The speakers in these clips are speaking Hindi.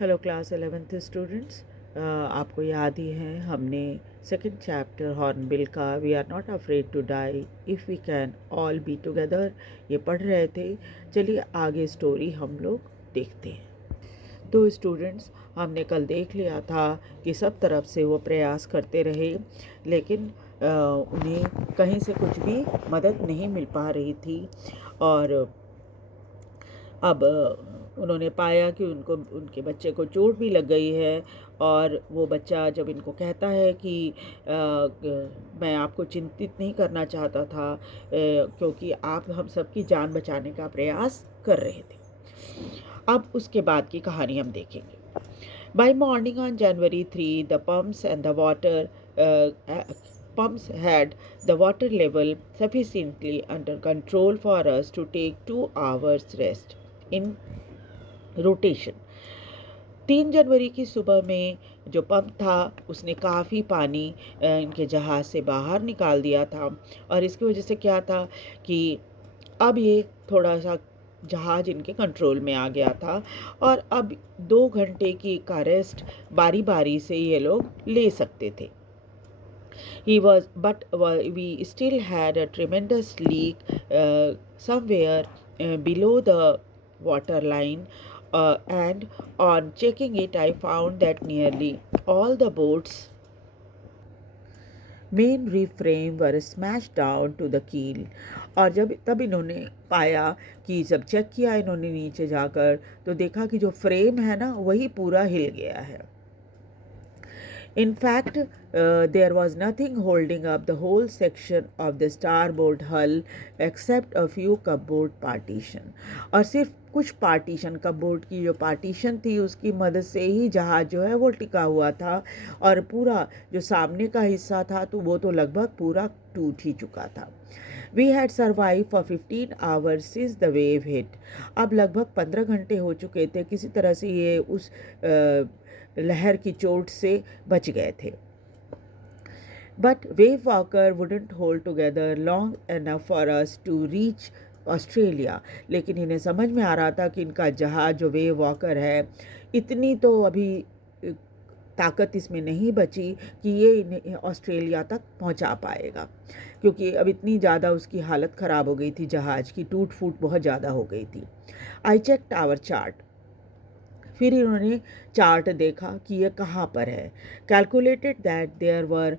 Hello class 11th students. आपको याद ही है हमने सेकंड चैप्टर हॉर्नबिल का we are not afraid to die if we can all be together ये पढ़ रहे थे। चलिए आगे स्टोरी हम लोग देखते हैं। तो स्टूडेंट्स, हमने कल देख लिया था कि सब तरफ से वो प्रयास करते रहे, लेकिन उन्हें कहीं से कुछ भी मदद नहीं मिल पा रही थी। और अब उन्होंने पाया कि उनके बच्चे को चोट भी लग गई है। और वो बच्चा जब इनको कहता है कि मैं आपको चिंतित नहीं करना चाहता था, क्योंकि आप हम सबकी जान बचाने का प्रयास कर रहे थे। अब उसके बाद की कहानी हम देखेंगे। By morning on January 3, the pumps had the water level sufficiently under control for us to take 2 hours rest in rotation। 3 जनवरी की सुबह में जो पंप था उसने काफ़ी पानी इनके जहाज़ से बाहर निकाल दिया था। और इसकी वजह से क्या था कि अब ये थोड़ा सा जहाज़ इनके कंट्रोल में आ गया था, और अब 2 घंटे की का रेस्ट बारी बारी से ये लोग ले सकते थे। But we still had a tremendous leak somewhere below the water line, and on checking it, I found that nearly all the boats' main reef frame were smash down to the keel. और तब इन्होंने पाया कि जब चेक किया इन्होंने नीचे जाकर, तो देखा कि जो फ्रेम है ना वही पूरा हिल गया है। In fact, there was nothing holding up the whole section of the starboard hull except a few cupboard partition। और सिर्फ कुछ पार्टीशन, कपबोर्ड की जो पार्टीशन थी उसकी मदद से ही जहाज़ जो है वो टिका हुआ था। और पूरा जो सामने का हिस्सा था तो वो तो लगभग पूरा टूट ही चुका था। We had survived for 15 hours since the wave hit। अब लगभग 15 घंटे हो चुके थे, किसी तरह से ये उस लहर की चोट से बच गए थे। But wave walker wouldn't hold together long enough for us to reach Australia. लेकिन इन्हें समझ में आ रहा था कि इनका जहाज़ जो वेव वॉकर है, इतनी तो अभी ताकत इसमें नहीं बची कि ये इन्हें ऑस्ट्रेलिया तक पहुंचा पाएगा, क्योंकि अब इतनी ज़्यादा उसकी हालत ख़राब हो गई थी, जहाज़ की टूट फूट बहुत ज़्यादा हो गई थी। I checked our chart. फिर इन्होंने चार्ट देखा कि ये कहाँ पर है। Calculated that there were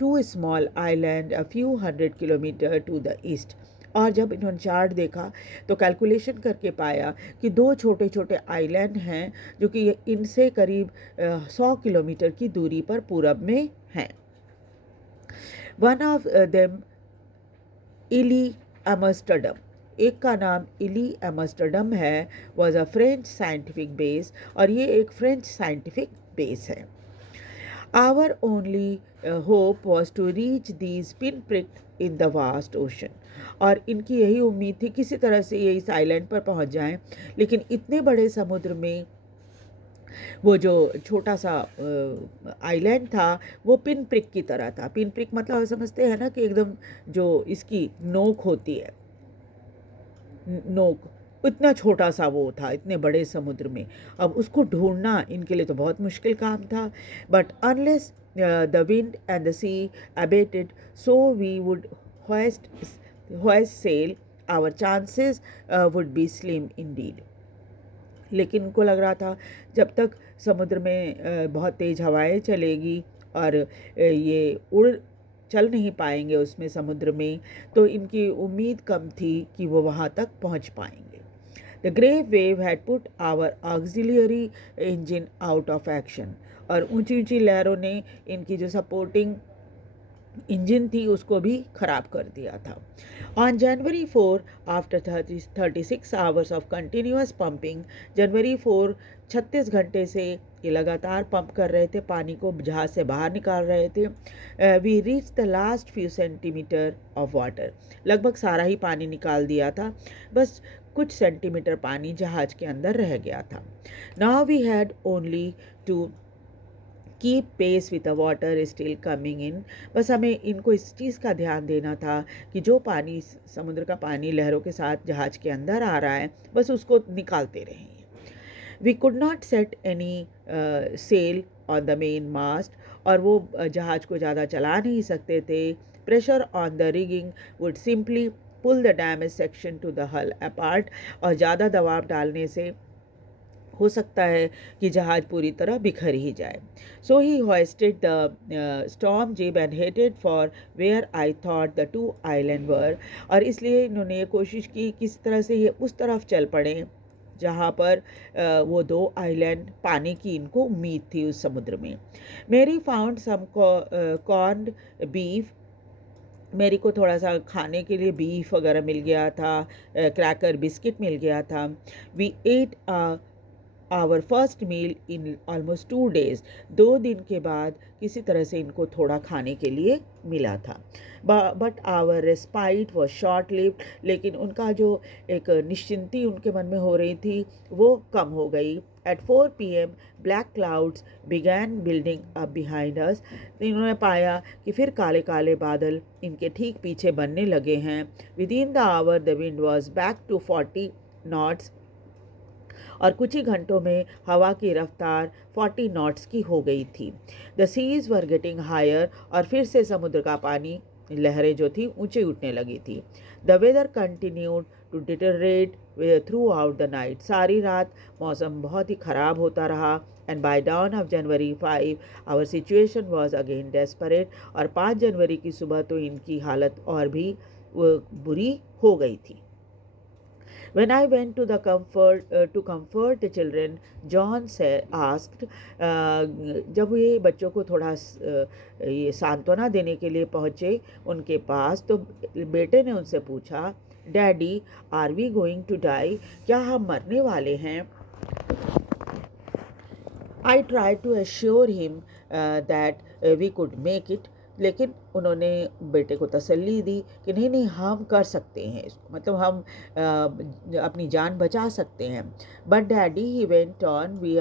2 small island a few 100 kilometre to the east. और जब इन्होंने चार्ट देखा तो कैलकुलेशन करके पाया कि 2 छोटे छोटे आइलैंड हैं जो कि इनसे करीब 100 किलोमीटर की दूरी पर पूरब में हैं। One of them Ile Amsterdam, एक का नाम इली एमस्टरडम है, was a French scientific base, और ये एक फ्रेंच साइंटिफिक बेस है। Our only hope was to reach these pin prick in the vast ocean. और इनकी यही उम्मीद थी किसी तरह से ये इस आइलैंड पर पहुंच जाएं, लेकिन इतने बड़े समुद्र में वो जो छोटा सा आइलैंड था वो पिन प्रिक की तरह था। पिन प्रिक मतलब समझते हैं ना कि एकदम जो इसकी नोक होती है, नोक, इतना छोटा सा वो था इतने बड़े समुद्र में। अब उसको ढूंढना इनके लिए तो बहुत मुश्किल काम था। But unless the wind and the sea abated so we would hoist sail, our chances would be slim indeed। लेकिन उनको लग रहा था जब तक समुद्र में बहुत तेज़ हवाएं चलेगी और ये चल नहीं पाएंगे उसमें समुद्र में, तो इनकी उम्मीद कम थी कि वो वहाँ तक पहुँच पाएंगे। The grave wave had put our auxiliary engine out of action. और ऊंची ऊंची लहरों ने इनकी जो सपोर्टिंग इंजन थी उसको भी ख़राब कर दिया था। On January 4, after 36 hours of continuous pumping, जनवरी 4 36 घंटे से ये लगातार पंप कर रहे थे, पानी को जहाज़ से बाहर निकाल रहे थे। We reach the last few centimetre of water. लगभग सारा ही पानी निकाल दिया था, बस कुछ सेंटीमीटर पानी जहाज़ के अंदर रह गया था। Now we had only to keep pace with the water still coming in. बस हमें इनको इस चीज़ का ध्यान देना था कि जो पानी, समुद्र का पानी लहरों के साथ जहाज़ के अंदर आ रहा है, बस उसको निकालते रहें। We could not set any sail on the main mast, और वो जहाज़ को ज़्यादा चला नहीं सकते थे. Pressure on the rigging would simply pull the damage section to the hull apart, और ज़्यादा दबाव डालने से हो सकता है कि जहाज़ पूरी तरह बिखर ही जाए. So he hoisted the storm jib and headed for where I thought the two island were, और इसलिए इन्होंने ये कोशिश की किस तरह से ये उस तरफ चल पड़े जहाँ पर वो दो आइलैंड पाने की इनको उम्मीद थी उस समुद्र में. मेरी फाउंड सम कॉर्न्ड बीफ, मेरी को थोड़ा सा खाने के लिए बीफ वगैरह मिल गया था, क्रैकर बिस्किट मिल गया था. We ate our first meal in almost 2 days, 2 दिन के बाद किसी तरह से इनको थोड़ा खाने के लिए मिला था. But our respite was short lived, लेकिन उनका जो एक निश्चिंती उनके मन में हो रही थी वो कम हो गई. At 4 PM black clouds began building up behind us. इन्होंने पाया कि फिर काले काले बादल इनके ठीक पीछे बनने लगे हैं. Within the hour the wind was back to 40 knots, और कुछ ही घंटों में हवा की रफ्तार 40 नॉट्स की हो गई थी. The seas were getting higher, और फिर से समुद्र का पानी, लहरें जो थी ऊंचे उठने लगी थी. The weather continued to deteriorate throughout the night. सारी रात मौसम बहुत ही ख़राब होता रहा. And by dawn of January 5 our situation was again desperate, और 5 जनवरी की सुबह तो इनकी हालत और भी बुरी हो गई थी. When I went to comfort the children, John asked, जब ये बच्चों को थोड़ा ये सांत्वना देने के लिए पहुँचे उनके पास, तो बेटे ने उनसे पूछा, daddy are we going to die, क्या हम मरने वाले हैं? I tried to assure him that we could make it, लेकिन उन्होंने बेटे को तसल्ली दी कि नहीं नहीं हम कर सकते हैं इसको, मतलब हम अपनी जान बचा सकते हैं. But daddy, he went on, we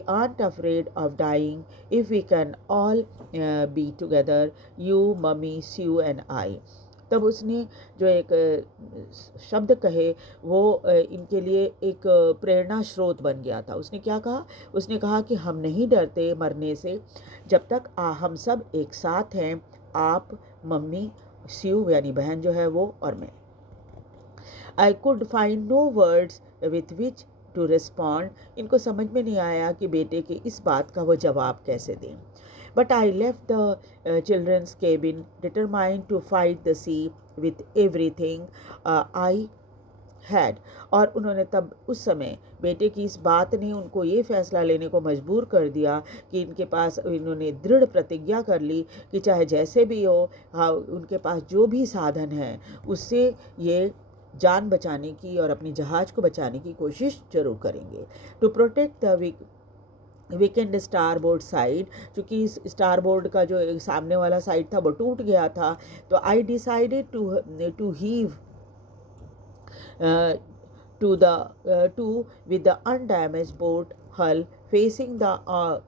aren't afraid of dying if we can all be together, you, mummy, Sue and I. तब उसने जो एक शब्द कहे वो इनके लिए एक प्रेरणा स्रोत बन गया था. उसने क्या कहा? उसने कहा कि हम नहीं डरते मरने से जब तक हम सब एक साथ हैं, आप, मम्मी, स्यू यानी बहन जो है वो, और मैं. I could find no words with which to respond. इनको समझ में नहीं आया कि बेटे की इस बात का वो जवाब कैसे दें. But I left the children's cabin determined to fight the sea with everything I had. और उन्होंने तब उस समय बेटे की इस बात ने उनको ये फैसला लेने को मजबूर कर दिया कि इनके पास, इन्होंने दृढ़ प्रतिज्ञा कर ली कि चाहे जैसे भी हो, हाँ, उनके पास जो भी साधन है उससे ये जान बचाने की और अपनी जहाज़ को बचाने की कोशिश जरूर करेंगे. To protect the weakened starboard side, चूँकि इस स्टारबोर्ड का जो सामने वाला साइड था वो टूट गया था, तो I decided to heave to with the undamaged boat hull facing the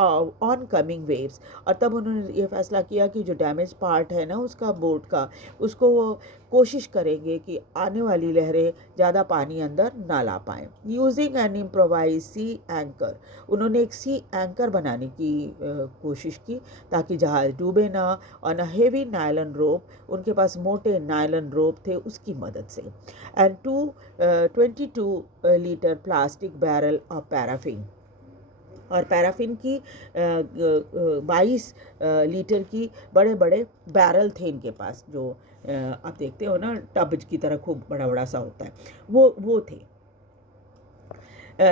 oncoming waves. और तब उन्होंने ये फैसला किया कि जो डैमेज पार्ट है ना उसका बोट का, उसको वो कोशिश करेंगे कि आने वाली लहरें ज़्यादा पानी अंदर ना ला पाएँ. यूजिंग एन इम्प्रोवाइज सी एंकर, उन्होंने एक सी एंकर बनाने की कोशिश की ताकि जहाज़ डूबे ना. और हेवी नायलन रोप, उनके पास मोटे नायलन रोप थे, उसकी मदद से. And 22 litre plastic barrel of paraffin, और पैराफिन की 22 लीटर की बड़े बड़े बैरल थे इनके पास, जो आप देखते हो ना टब की तरह खूब बड़ा बड़ा सा होता है, वो थे.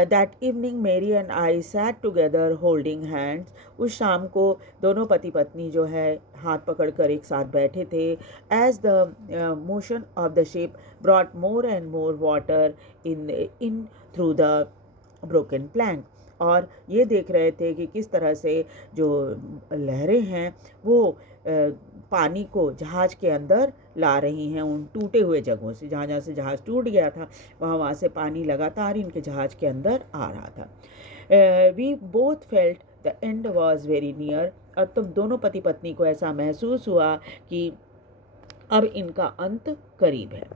दैट इवनिंग मेरी and I sat together holding hands. उस शाम को दोनों पति पत्नी जो है हाथ पकड़कर एक साथ बैठे थे. As the motion of the ship brought more and more water in through the broken plank, और ये देख रहे थे कि किस तरह से जो लहरें हैं वो पानी को जहाज़ के अंदर ला रही हैं उन टूटे हुए जगहों से. जहाँ जहाँ से जहाज़ टूट गया था वहाँ से पानी लगातार इनके जहाज़ के अंदर आ रहा था. We both felt the end was very near, और तब दोनों पति पत्नी को ऐसा महसूस हुआ कि अब इनका अंत करीब है.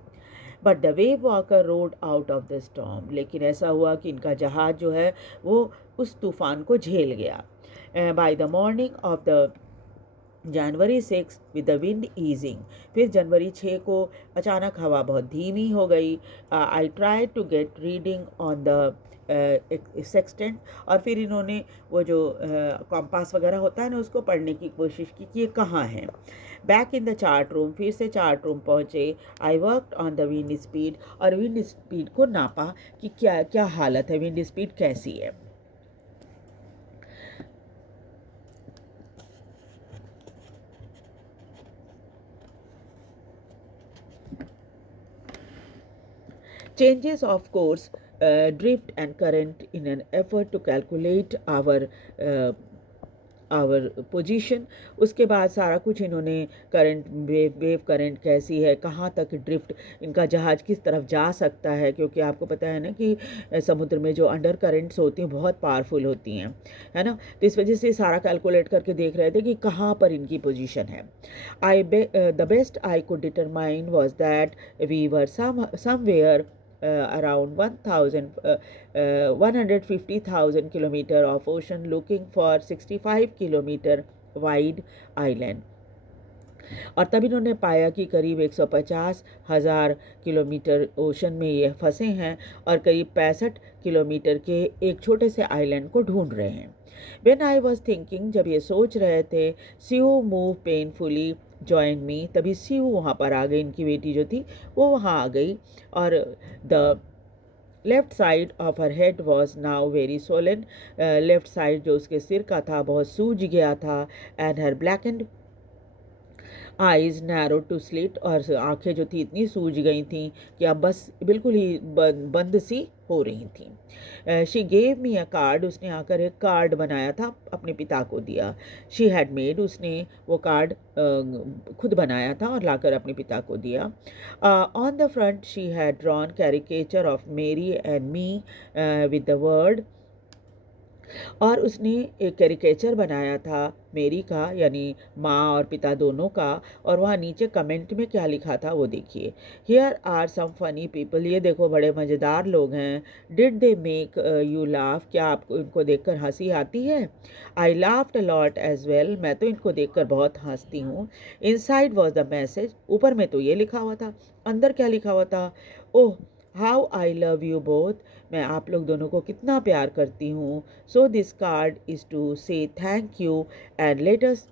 But the wave walker road out of the storm, लेकिन ऐसा हुआ कि इनका जहाज़ जो है वो उस तूफ़ान को झेल गया। By the morning of the January 6 with the wind easing, फिर जनवरी 6 को अचानक हवा बहुत धीमी हो गई। I try to get reading on the sextant, और फिर इन्होंने वो जो कॉम्पास वगैरह होता है ना उसको पढ़ने की कोशिश की कि ये कहाँ है। Back in the chart room, फिर से चार्ट रूम पहुँचे। I worked on the wind speed, और विंड स्पीड को नापा कि क्या क्या हालत है, विंड स्पीड कैसी है। Changes of course, drift and current in an effort to calculate uh, our position. उसके बाद सारा कुछ इन्होंने करंट, वेव करंट कैसी है, कहाँ तक ड्रिफ्ट, इनका जहाज़ किस तरफ जा सकता है, क्योंकि आपको पता है ना कि समुद्र में जो अंडर करंट्स होती हैं बहुत पावरफुल होती हैं, है ना। तो इस वजह से सारा कैलकुलेट करके देख रहे थे कि कहाँ पर इनकी पोजीशन है। The best I could determine was that we were somewhere around 150,000 kilometer of ocean, looking for 65 kilometer wide island। और तब इन्होंने पाया कि करीब 150,000 किलोमीटर ओशन में ये फंसे हैं और करीब 65 किलोमीटर के एक छोटे से आइलैंड को ढूंढ रहे हैं। When I was thinking, जब ये सोच रहे थे, स्यू मूव पेनफुली जॉइन मी, तभी स्यू वहाँ पर आ गई, इनकी बेटी जो थी वो वहाँ आ गई, और the left side of her head was now very swollen, left side जो उसके सिर का था बहुत सूज गया था। And her black and eyes narrow to slit, और आंखें जो थी इतनी सूज गई थी कि अब बस बिल्कुल ही बंद सी हो रही थी। She gave me a card, उसने आकर एक कार्ड बनाया था, अपने पिता को दिया। शी हैड मेड, उसने वो कार्ड खुद बनाया था और लाकर अपने पिता को दिया। On the front she had drawn caricature of Mary and me with the word, और उसने एक कैरिकेचर बनाया था मेरी का, यानी माँ और पिता दोनों का, और वहाँ नीचे कमेंट में क्या लिखा था वो देखिए। Here are some funny people, ये देखो बड़े मज़ेदार लोग हैं। Did they make you laugh, क्या आपको इनको देखकर हंसी आती है? I laughed a lot as well, मैं तो इनको देखकर बहुत हंसती हूँ। इनसाइड वॉज द मैसेज, ऊपर में तो ये लिखा हुआ था, अंदर क्या लिखा हुआ था? Oh how I love you both, मैं आप लोग दोनों को कितना प्यार करती हूँ। So this card is to say thank you and let us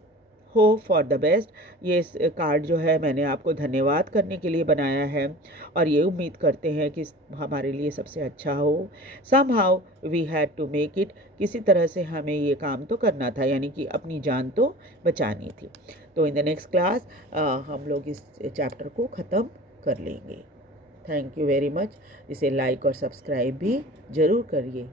hope for the best, ये कार्ड जो है मैंने आपको धन्यवाद करने के लिए बनाया है, और ये उम्मीद करते हैं कि हमारे लिए सबसे अच्छा हो। Somehow we had to make it, किसी तरह से हमें ये काम तो करना था, यानी कि अपनी जान तो बचानी थी। तो इन द नेक्स्ट क्लास हम लोग इस चैप्टर को ख़त्म कर लेंगे। Thank you very much. इसे लाइक और सब्सक्राइब भी ज़रूर करिए।